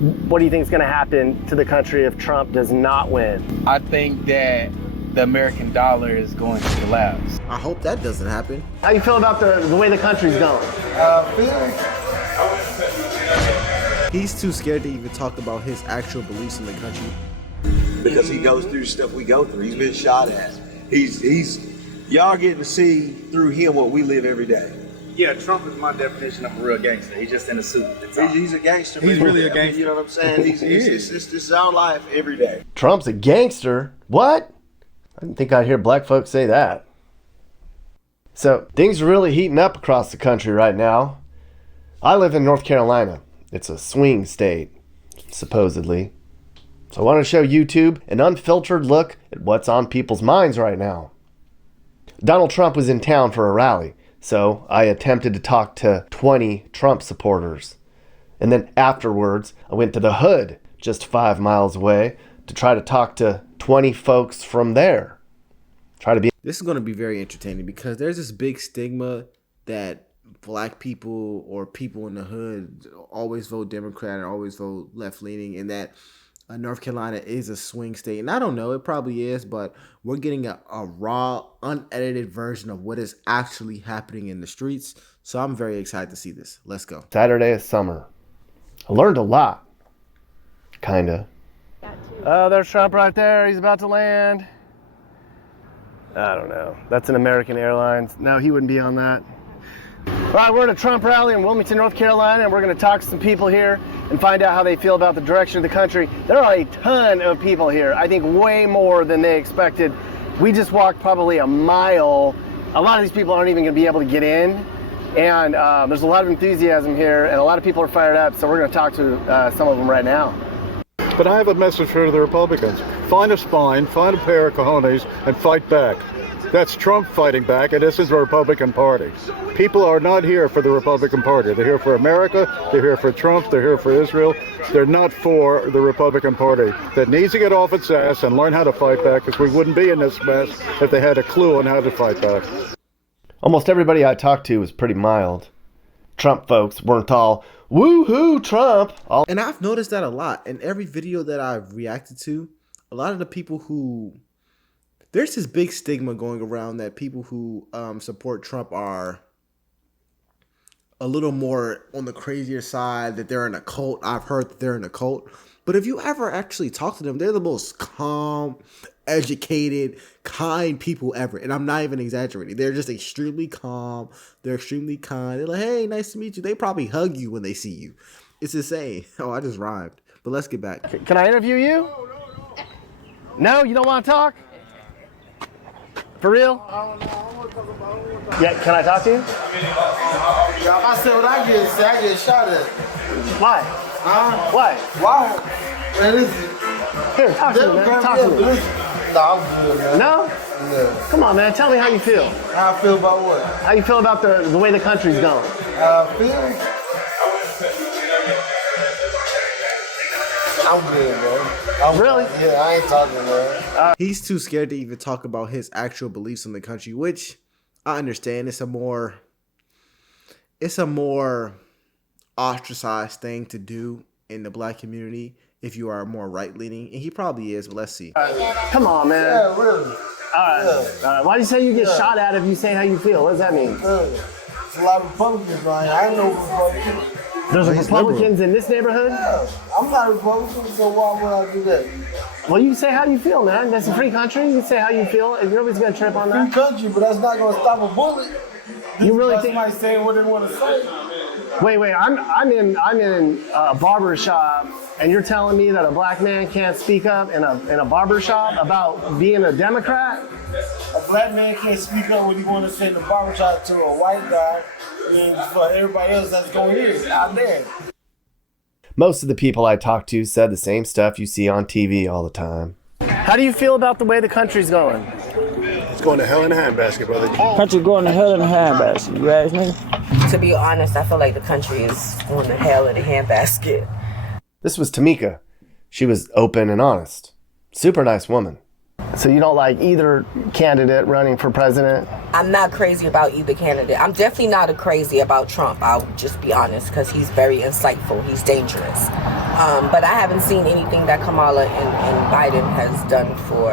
What do you think is going to happen to the country if Trump does not win? I think that the American dollar is going to collapse. I hope that doesn't happen. How do you feel about the way the country's going? He's too scared to even talk about his actual beliefs in the country. Because he goes through stuff we go through. He's been shot at. Y'all getting to see through him what we live every day. Yeah, Trump is my definition of a real gangster. He's just in a suit. He's a gangster. He's really a gangster. You know what I'm saying? This is our life every day. Trump's a gangster? What? I didn't think I'd hear black folks say that. So, things are really heating up across the country right now. I live in North Carolina. It's a swing state, supposedly. So I want to show YouTube an unfiltered look at what's on people's minds right now. Donald Trump was in town for a rally, so I attempted to talk to 20 Trump supporters. And then afterwards, I went to the hood, just 5 miles away, to try to talk to 20 folks from there. This is going to be very entertaining because there's this big stigma that black people or people in the hood always vote Democrat and always vote left-leaning, and that North Carolina is a swing state. And I don't know, it probably is, but we're getting a raw, unedited version of what is actually happening in the streets. So I'm very excited to see this. Let's go. Saturday of summer. I learned a lot. Kinda. Oh, there's Trump right there. He's about to land. I don't know. That's an American Airlines. No, he wouldn't be on that. All right, we're at a Trump rally in Wilmington, North Carolina, and we're going to talk to some people here and find out how they feel about the direction of the country. There are a ton of people here. I think way more than they expected. We just walked probably a mile. A lot of these people aren't even going to be able to get in. And there's a lot of enthusiasm here, and a lot of people are fired up, so we're going to talk to some of them right now. But I have a message for the Republicans. Find a spine, find a pair of cojones, and fight back. That's Trump fighting back, and this is the Republican Party. People are not here for the Republican Party. They're here for America, they're here for Trump, they're here for Israel. They're not for the Republican Party that needs to get off its ass and learn how to fight back, because we wouldn't be in this mess if they had a clue on how to fight back. Almost everybody I talked to was pretty mild. Trump folks weren't all, woo-hoo, Trump. And I've noticed that a lot. In every video that I've reacted to, a lot of the people who... There's this big stigma going around that people who support Trump are a little more on the crazier side, that they're in a cult. I've heard that they're in a cult. But if you ever actually talk to them, they're the most calm, educated, kind people ever. And I'm not even exaggerating. They're just extremely calm. They're extremely kind. They're like, hey, nice to meet you. They probably hug you when they see you. It's insane. Oh, I just rhymed. But let's get back. Can I interview you? No, you don't want to talk? For real? Yeah, can I talk to you? I said what I get shot at. Why? Why? Why? Man, this is... Here, talk to me, man. Talk to me. No, I'm good, man. No? Yeah. Come on, man. Tell me how you feel. How I feel about what? How you feel about the way the country's going? How I feel? I'm good, man. Really? Yeah, I ain't talking, man. He's too scared to even talk about his actual beliefs in the country, which I understand. It's a more ostracized thing to do in the black community if you are more right-leaning, and he probably is, but let's see. Come on, man. Yeah, really. All right. Why do you say you get shot at if you say how you feel? What does that mean? There's a lot of Republicans around here. I ain't no Republican. There's Republicans in this neighborhood? Yeah, I'm not a Republican, so why would I do that? Well, you say how you feel, man. That's a free country. You can say how you feel. If you're always going to trip on Free that. country, but that's not going to stop a bullet. You really think? Somebody saying what they want to say. Wait. I'm in a barber shop, and you're telling me that a black man can't speak up in a barber shop about being a Democrat? A black man can't speak up what he want to say in the barbershop to a white guy, and for everybody else that's going here out there. Most of the people I talked to said the same stuff you see on TV all the time. How do you feel about the way the country's going? It's going to hell in a handbasket, brother. Country going to hell in a handbasket, you ask me? To be honest, I feel like the country is going to hell in a handbasket. This was Tamika. She was open and honest. Super nice woman. So you don't like either candidate running for president? I'm not crazy about either candidate. I'm definitely not crazy about Trump. I'll just be honest, because he's very insightful. He's dangerous. But I haven't seen anything that Kamala and Biden has done for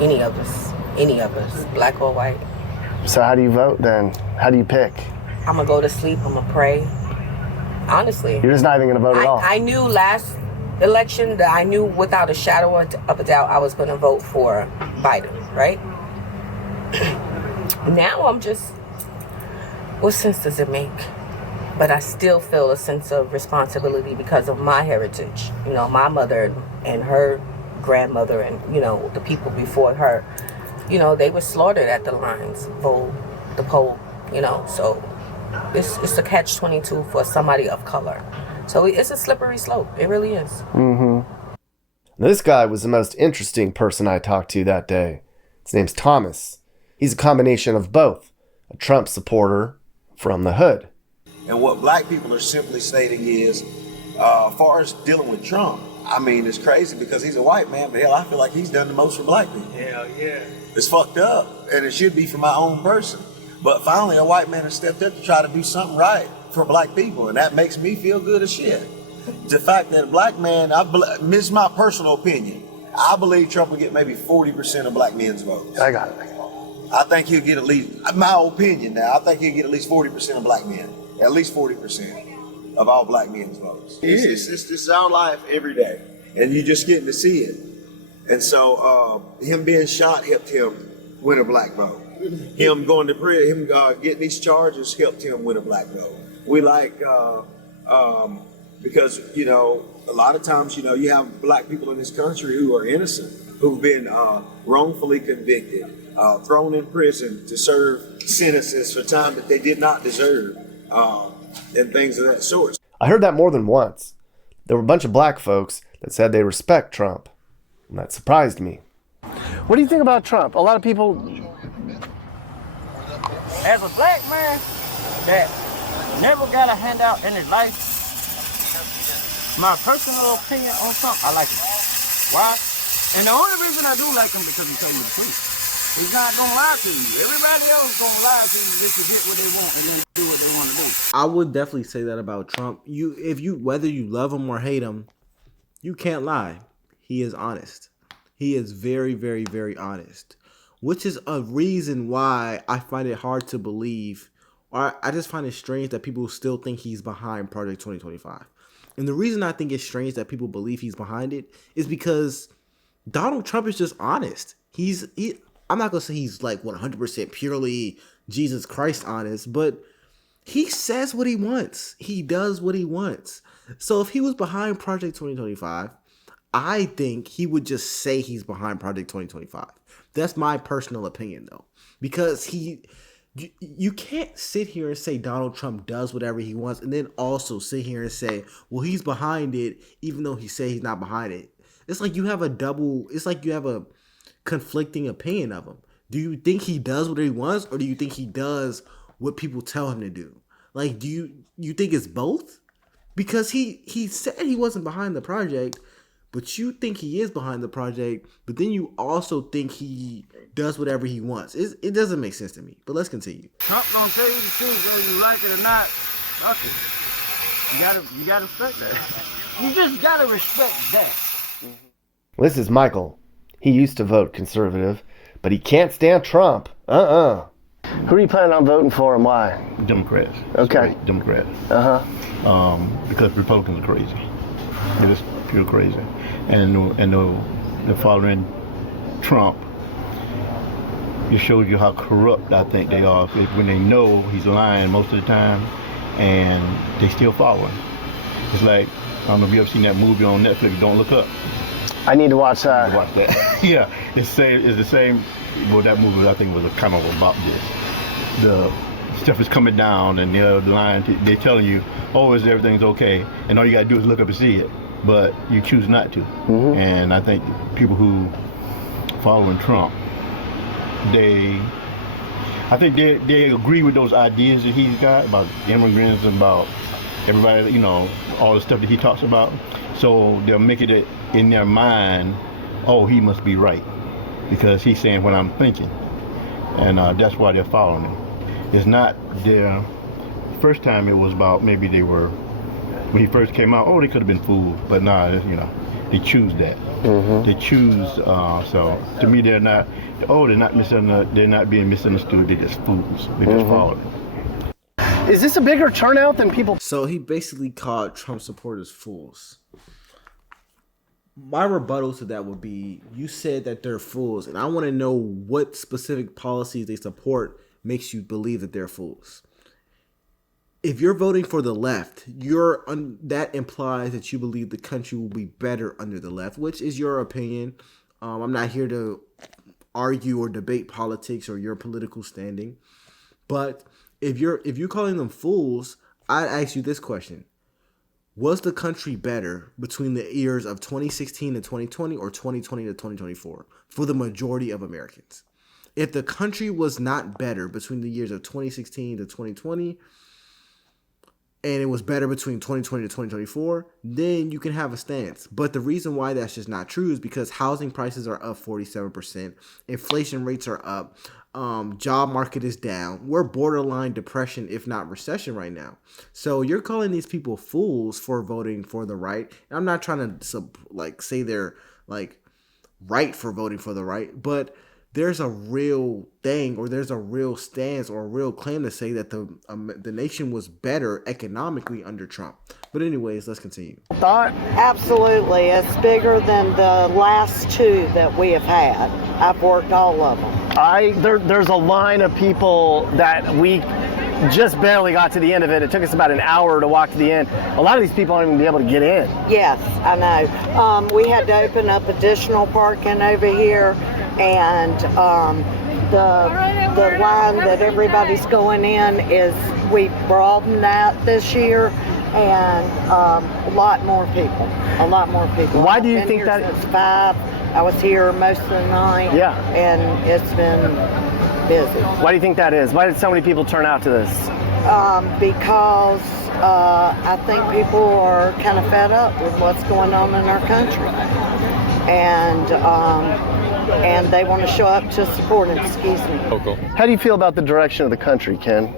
any of us, black or white. So how do you vote then? How do you pick? I'm going to go to sleep. I'm going to pray. Honestly. You're just not even going to vote at all? I knew last election that I knew without a shadow of a doubt I was going to vote for Biden, right? Now I'm just, what sense does it make? But I still feel a sense of responsibility because of my heritage. You know, my mother and her grandmother and, you know, the people before her, you know, they were slaughtered at the lines, the poll, you know, so it's a catch-22 for somebody of color. So it's a slippery slope. It really is. Mm-hmm. This guy was the most interesting person I talked to that day. His name's Thomas. He's a combination of both, a Trump supporter from the hood. And what black people are simply stating is, as far as dealing with Trump, I mean, it's crazy because he's a white man, but hell, I feel like he's done the most for black people. Hell yeah. It's fucked up, and it should be for my own person. But finally, a white man has stepped up to try to do something right for black people, and that makes me feel good as shit. The fact that a black man, this is my personal opinion, I believe Trump will get maybe 40% of black men's votes. I got it. I think he'll get at least, my opinion now, I think he'll get at least 40% of black men. At least 40% of all black men's votes. It's our life every day, and you're just getting to see it. And so him being shot helped him win a black vote. Him going to prison, him getting these charges helped him win a black vote. We like, because, you know, a lot of times, you know, you have black people in this country who are innocent, who've been wrongfully convicted, thrown in prison to serve sentences for time that they did not deserve. And things of that sort. I heard that more than once. There were a bunch of black folks that said they respect Trump. And that surprised me. What do you think about Trump? A lot of people... As a black man that never got a handout in his life, my personal opinion on Trump, I like him. Why? And the only reason I do like him because he's telling me the truth. He's not gonna lie to you. Everybody else gonna lie to you just to get what they want and then do what they want to do. I would definitely say that about Trump. Whether you love him or hate him, you can't lie. He is honest. He is very, very, very honest. Which is a reason why I find it hard to believe, or I just find it strange that people still think he's behind Project 2025. And the reason I think it's strange that people believe he's behind it is because Donald Trump is just honest. I'm not going to say he's like 100% purely Jesus Christ honest, but he says what he wants. He does what he wants. So if he was behind Project 2025, I think he would just say he's behind Project 2025. That's my personal opinion, though, because you can't sit here and say Donald Trump does whatever he wants and then also sit here and say, well, he's behind it, even though he say he's not behind it. It's like you have a conflicting opinion of him. Do you think he does what he wants, or do you think he does what people tell him to do? Like, do you think it's both? Because he said he wasn't behind the project, but you think he is behind the project, but then you also think he does whatever he wants. It doesn't make sense to me, but let's continue. Trump gonna tell you the truth whether you like it or not. Okay. You gotta respect that. You just gotta respect that. This is Michael. He used to vote conservative, but he can't stand Trump. Who are you planning on voting for and why? Democrats. Okay. Democrats. Because Republicans are crazy. They're just pure crazy. And the following Trump, it shows you how corrupt I think they are when they know he's lying most of the time and they still follow him. It's like, I don't know if you ever seen that movie on Netflix, Don't Look Up. I need to watch that. Watch that. Yeah, it's the same. Well, that movie I think was kind of about this. The stuff is coming down, and they're lying. They're telling you, "Oh, everything's okay," and all you gotta do is look up and see it, but you choose not to. Mm-hmm. And I think people who following Trump, they agree with those ideas that he's got about immigrants, about everybody, you know, all the stuff that he talks about. So they'll make it in their mind, oh, he must be right. because he's saying what I'm thinking, and that's why they're following him. It's not their first time. It was about maybe they were when he first came out. Oh, they could have been fooled, but nah, you know, they choose that. They choose. So to me, they're not. Oh, they're not misunderstood. They're not being misunderstood. They're just fools. They just follow him. Is this a bigger turnout than people? So he basically called Trump supporters fools. My rebuttal to that would be, you said that they're fools, and I want to know what specific policies they support makes you believe that they're fools. If you're voting for the left, that implies that you believe the country will be better under the left, which is your opinion. I'm not here to argue or debate politics or your political standing, but if you're calling them fools, I'd ask you this question. Was the country better between the years of 2016 to 2020 or 2020 to 2024 for the majority of Americans? If the country was not better between the years of 2016 to 2020 and it was better between 2020 to 2024, then you can have a stance. But the reason why that's just not true is because housing prices are up 47%, inflation rates are up, job market is down. We're borderline depression, if not recession right now. So you're calling these people fools for voting for the right. And I'm not trying to say they're right for voting for the right, but there's a real thing, or there's a real stance, or a real claim to say that the nation was better economically under Trump. But anyways, let's continue. Absolutely. It's bigger than the last two that we have had. I've worked all of them. There's a line of people that we just barely got to the end of it. It took us about an hour to walk to the end. A lot of these people aren't even be able to get in. Yes, I know. We had to open up additional parking over here, and the line that everybody's going in is, we broadened that this year, and a lot more people. Why do you think that? Since 5. I was here most of the night. Yeah. And it's been busy. Why do you think that is? Why did so many people turn out to this? Because I think people are kind of fed up with what's going on in our country, and they want to show up to support it. Excuse me. How do you feel about the direction of the country, Ken?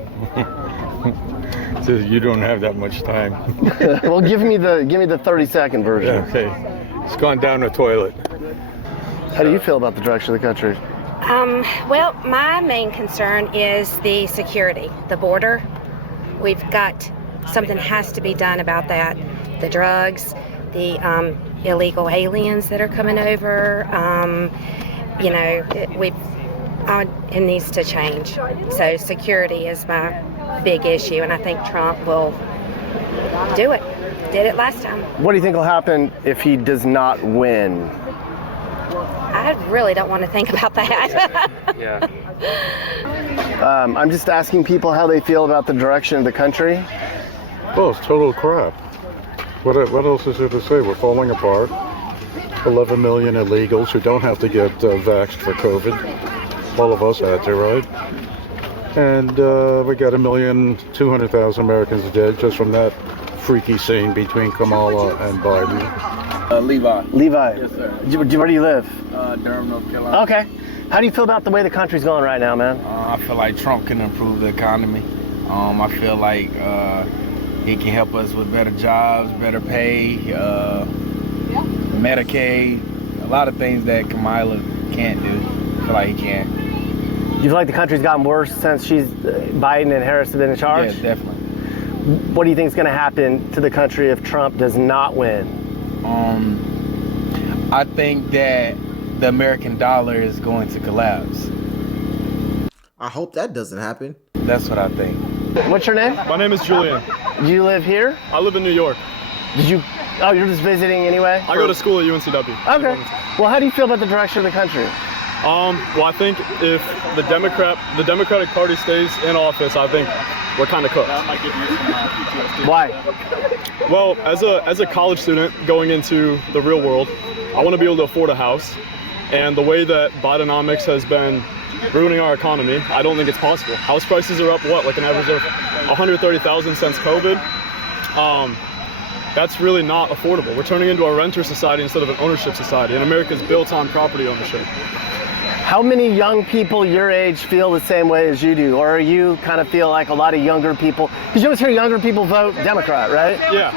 You don't have that much time. Well, give me the 30-second version. Okay, it's gone down the toilet. How do you feel about the direction of the country? Well, my main concern is the security, the border. We've got, something has to be done about that. The drugs, the illegal aliens that are coming over, it needs to change. So security is my big issue, and I think Trump will do it. Did it last time. What do you think will happen if he does not win? I really don't want to think about that. Yeah. I'm just asking people how they feel about the direction of the country. Well, it's total crap. What else is there to say? We're falling apart. 11 million illegals who don't have to get vaxxed for COVID. All of us had to, right? And we got 1,200,000 Americans dead just from that freaky scene between Kamala and Biden. Levi. Yes, sir. Where do you live? Durham, North Carolina. Okay. How do you feel about the way the country's going right now, man? I feel like Trump can improve the economy. I feel like he can help us with better jobs, better pay, Medicaid, a lot of things that Kamala can't do. I feel like he can. Do you feel like the country's gotten worse since Biden and Harris have been in charge? Yes, definitely. What do you think is going to happen to the country if Trump does not win? I think that the American dollar is going to collapse. I hope that doesn't happen. That's what I think. What's your name? My name is Julian. Do you live here? I live in New York. Oh, you're just visiting anyway? I go to school at UNCW. Okay. Well, how do you feel about the direction of the country? Well, I think if the Democratic Party stays in office, I think we're kind of cooked. Why? Well, as a college student going into the real world, I want to be able to afford a house. And the way that Bidenomics has been ruining our economy, I don't think it's possible. House prices are up, like an average of $130,000 since COVID. That's really not affordable. We're turning into a renter society instead of an ownership society, and America's built on property ownership. How many young people your age feel the same way as you do? Or you kind of feel like a lot of younger people? Because you always hear younger people vote Democrat, right? Yeah.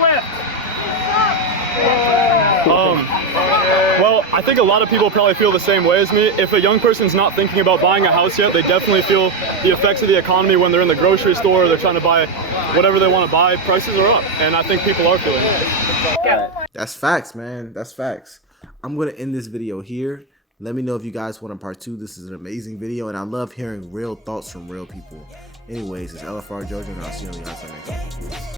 Well, I think a lot of people probably feel the same way as me. If a young person's not thinking about buying a house yet, they definitely feel the effects of the economy when they're in the grocery store, they're trying to buy whatever they want to buy, prices are up. And I think people are feeling it. That's facts, man. That's facts. I'm going to end this video here. Let me know if you guys want a part 2. This is an amazing video, and I love hearing real thoughts from real people. Anyways, it's LFR Jojo, and I'll see you on the outside next time.